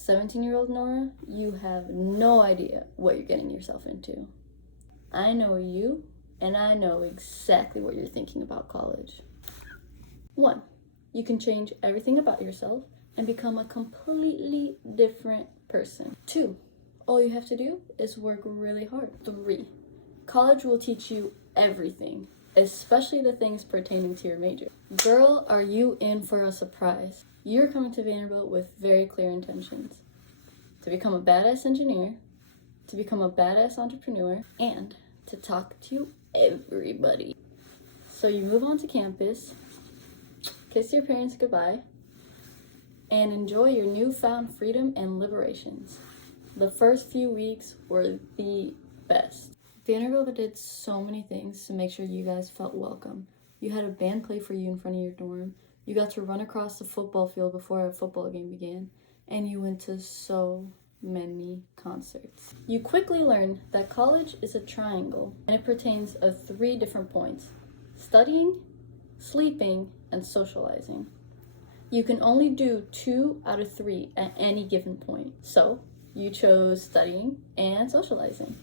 17-year-old Nora, you have no idea what you're getting yourself into. I know you, and I know exactly what you're thinking about college. 1. You can change everything about yourself and become a completely different person. 2. All you have to do is work really hard. 3. College will teach you everything, especially the things pertaining to your major. Girl, are you in for a surprise? You're coming to Vanderbilt with very clear intentions. To become a badass engineer, to become a badass entrepreneur, and to talk to everybody. So you move onto campus, kiss your parents goodbye, and enjoy your newfound freedom and liberations. The first few weeks were the best. Vanderbilt did so many things to make sure you guys felt welcome. You had a band play for you in front of your dorm. You got to run across the football field before a football game began. And you went to so many concerts. You quickly learned that college is a triangle, and it pertains of 3 different points: studying, sleeping, and socializing. You can only do 2 out of 3 at any given point. So you chose studying and socializing.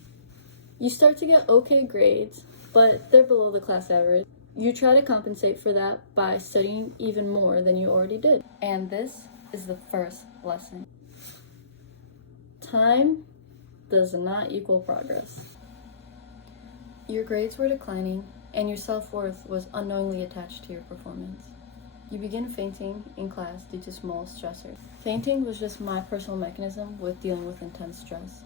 You start to get okay grades, but they're below the class average. You try to compensate for that by studying even more than you already did. And this is the first lesson. Time does not equal progress. Your grades were declining, and your self-worth was unknowingly attached to your performance. You begin fainting in class due to small stressors. Fainting was just my personal mechanism with dealing with intense stress.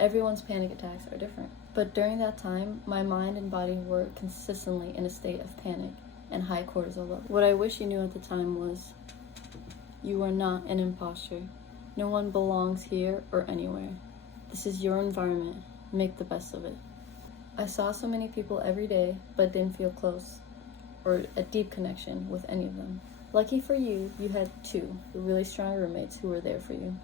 Everyone's panic attacks are different. But during that time, my mind and body were consistently in a state of panic and high cortisol level. What I wish you knew at the time was, you are not an imposter. No one belongs here or anywhere. This is your environment. Make the best of it. I saw so many people every day, but didn't feel close or a deep connection with any of them. Lucky for you, you had 2 really strong roommates who were there for you.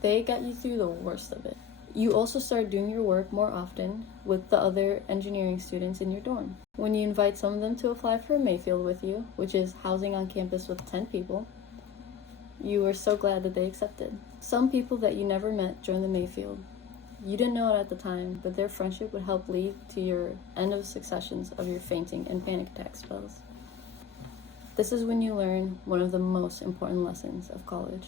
They got you through the worst of it. You also start doing your work more often with the other engineering students in your dorm. When you invite some of them to apply for Mayfield with you, which is housing on campus with 10 people, you were so glad that they accepted. Some people that you never met joined the Mayfield. You didn't know it at the time, but their friendship would help lead to your end of successions of your fainting and panic attack spells. This is when you learn one of the most important lessons of college.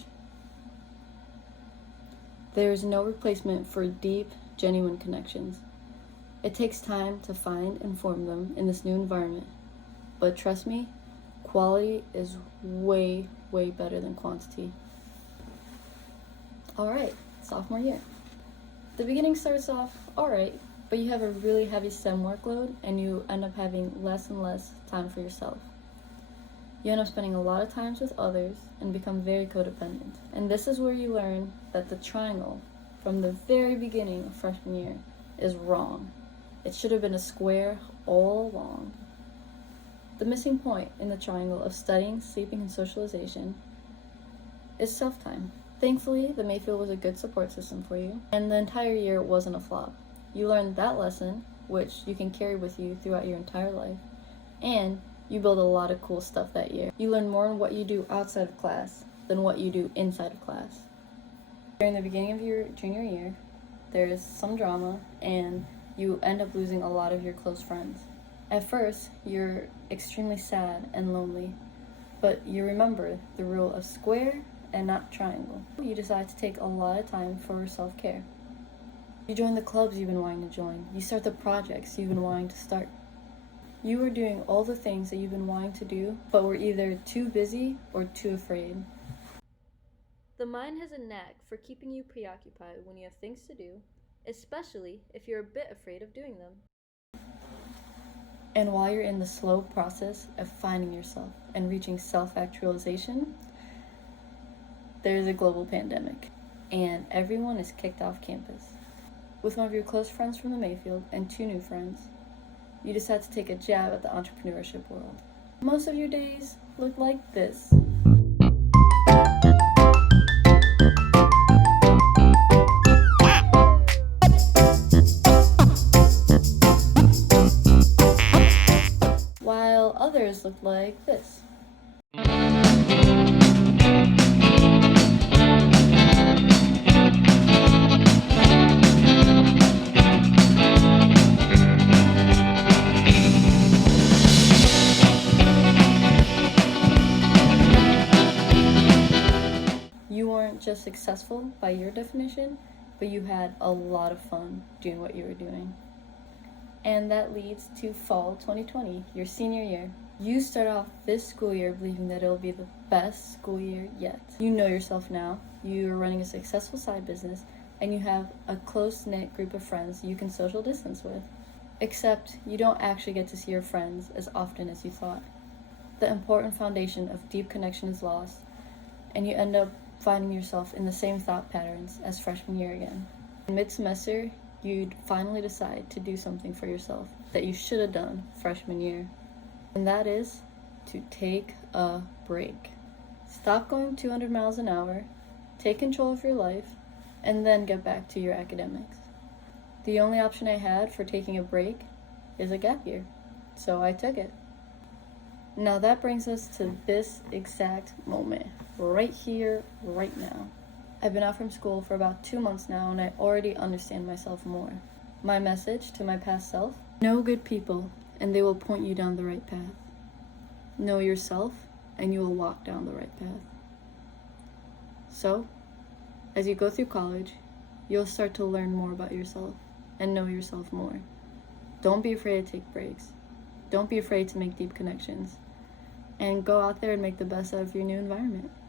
There is no replacement for deep, genuine connections. It takes time to find and form them in this new environment. But trust me, quality is way, way better than quantity. Alright, sophomore year. The beginning starts off alright, but you have a really heavy STEM workload and you end up having less and less time for yourself. You end up spending a lot of time with others and become very codependent. And this is where you learn that the triangle from the very beginning of freshman year is wrong. It should have been a square all along. The missing point in the triangle of studying, sleeping, and socialization is self-time. Thankfully, the Mayfield was a good support system for you, and the entire year wasn't a flop. You learned that lesson, which you can carry with you throughout your entire life, and you build a lot of cool stuff that year. You learn more on what you do outside of class than what you do inside of class. During the beginning of your junior year, there is some drama, and you end up losing a lot of your close friends. At first, you're extremely sad and lonely, but you remember the rule of square and not triangle. You decide to take a lot of time for self-care. You join the clubs you've been wanting to join. You start the projects you've been wanting to start. You were doing all the things that you've been wanting to do, but were either too busy or too afraid. The mind has a knack for keeping you preoccupied when you have things to do, especially if you're a bit afraid of doing them. And while you're in the slow process of finding yourself and reaching self-actualization, there's a global pandemic, and everyone is kicked off campus. With one of your close friends from the Mayfield and 2 new friends, you decide to take a jab at the entrepreneurship world. Most of your days look like this. While others look like this. You weren't just successful by your definition, but you had a lot of fun doing what you were doing. And that leads to fall 2020, your senior year. You start off this school year believing that it'll be the best school year yet. You know yourself now. You are running a successful side business, and you have a close-knit group of friends you can social distance with. Except you don't actually get to see your friends as often as you thought. The important foundation of deep connection is lost, and you end up finding yourself in the same thought patterns as freshman year again. In mid-semester, you'd finally decide to do something for yourself that you should have done freshman year. And that is to take a break. Stop going 200 miles an hour, take control of your life, and then get back to your academics. The only option I had for taking a break is a gap year, so I took it. Now that brings us to this exact moment, right here, right now. I've been out from school for about 2 months now, and I already understand myself more. My message to my past self: know good people, and they will point you down the right path. Know yourself, and you will walk down the right path. So, as you go through college, you'll start to learn more about yourself and know yourself more. Don't be afraid to take breaks. Don't be afraid to make deep connections. And go out there and make the best out of your new environment.